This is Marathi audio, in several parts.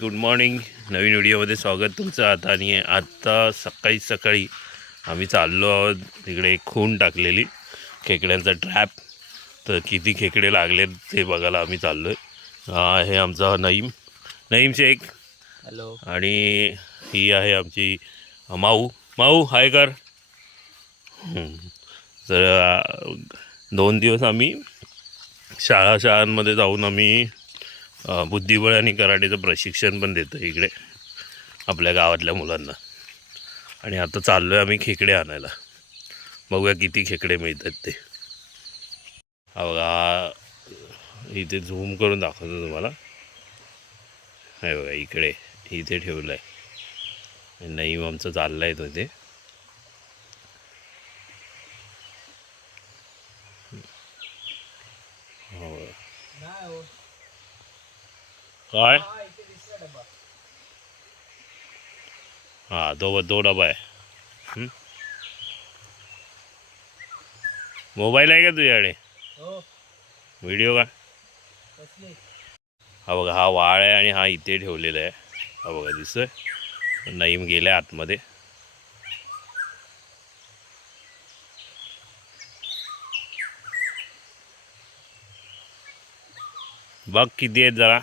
गुड मॉर्निंग नवीन व्हिडिओमध्ये स्वागत. तुमचं आता आणि आत्ता सकाळी सकाळी आम्ही चाललो आहोत तिकडे एक खून टाकलेली खेकड्यांचा ट्रॅप तर किती खेकडे लागलेत ते बघायला आम्ही चाललो आहे हा आहे आमचा नईम. नईम शेख. हॅलो आणि ही आहे आमची माऊ. माऊ हाय कर. तर दोन दिवस आम्ही शाळा शाळांमध्ये जाऊन आम्ही बुद्धिबळ आणि कराटेचं प्रशिक्षण पण देतं इकडे आपल्या गावातल्या मुलांना. आणि आता चाललो आहे आम्ही खेकडे आणायला. बघूया किती खेकडे मिळतात ते. हा बघा इथे झूम करून दाखवतो तुम्हाला. हे बघा इकडे इथे ठेवलं आहे नाही आमचं चाललं आहे तो ते हो. काय? हा तो तो डबा आहे? मोबाईल आहे का तुझ्याकडे? हो. व्हिडिओ का? हा बघा हा वाळ आहे आणि हा इथे ठेवलेला आहे. हा बघा दिसतोय? नईम गेलाय आतमध्ये. बघ किती आहेत जरा.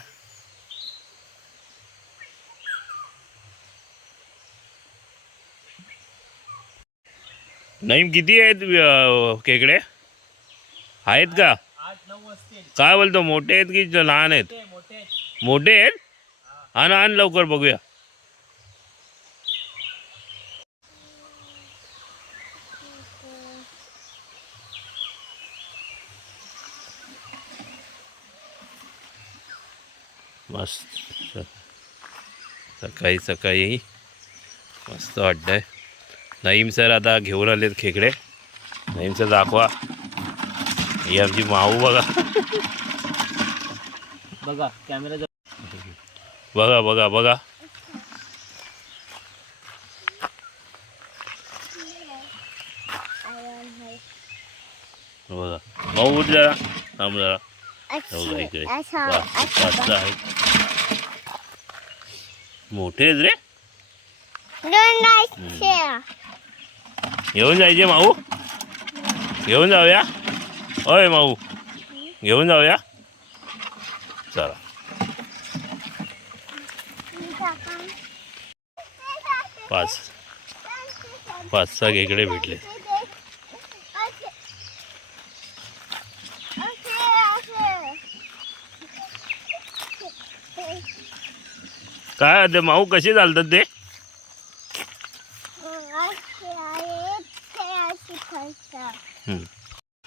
नईम किती आहेत अं, खेकडे? आहेत का? आठ नऊ असतील काय बोलतो मोठे आहेत की लहान आहेत? ते मोठे मोठे आहेत आण आण लवकर बघूया. मस्त. सकाळी सकाळी मस्त वाटतंय. नईम सर आता घेऊन आलेत खेकडे. नईम सर दाखवा. ही आमची माऊ बघा. बघा कॅमेरा बघा बघा बघा. बघा. भाऊ उठ जरा. थांब जरा. हो बघा इकडे आहेत मोठे आहेत रे? घेऊन जायचे माऊ घेऊन जाऊया होय माऊ घेऊन जाऊया चला पाच पाच सहा इकडे भेटले काय ते माऊ कसे चालतात ते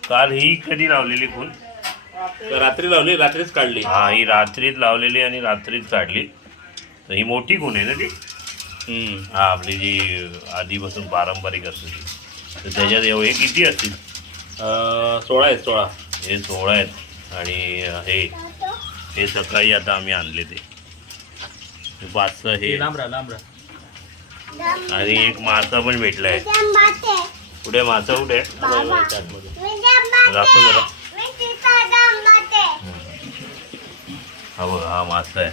काल ही कधी लावलेली खून? रात्री लावली रात्रीच काढली. हा ही रात्रीत लावलेली आणि रात्रीत काढली. तर ही मोठी खून आहे ना ती? हम्म. हा आपली जी आधीपासून पारंपरिक असते ती. तर त्याच्यात एवढे किती असतील? अं, सोळा आहे सोळा. हे सोळा आहेत. आणि हे हे सकाळी आता आम्ही आणले ते. हे पाच सहा हे. लांब राहा लांब राहा. आणि एक मासा पण भेटलाय. कुठे मासा कुठे? आहे? दाखव जरा. हा बघा हा मासा आहे.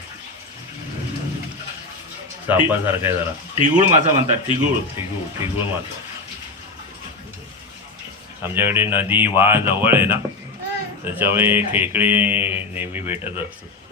सापासारखा आहे जरा. ठिगुळ मासा म्हणतात ठिगुळ ठिगूळ ठिगूळ मासा. आमच्याकडे नदी वाळ जवळ आहे ना. त्याच्यामुळे खेकडे नेहमी भेटत असतात.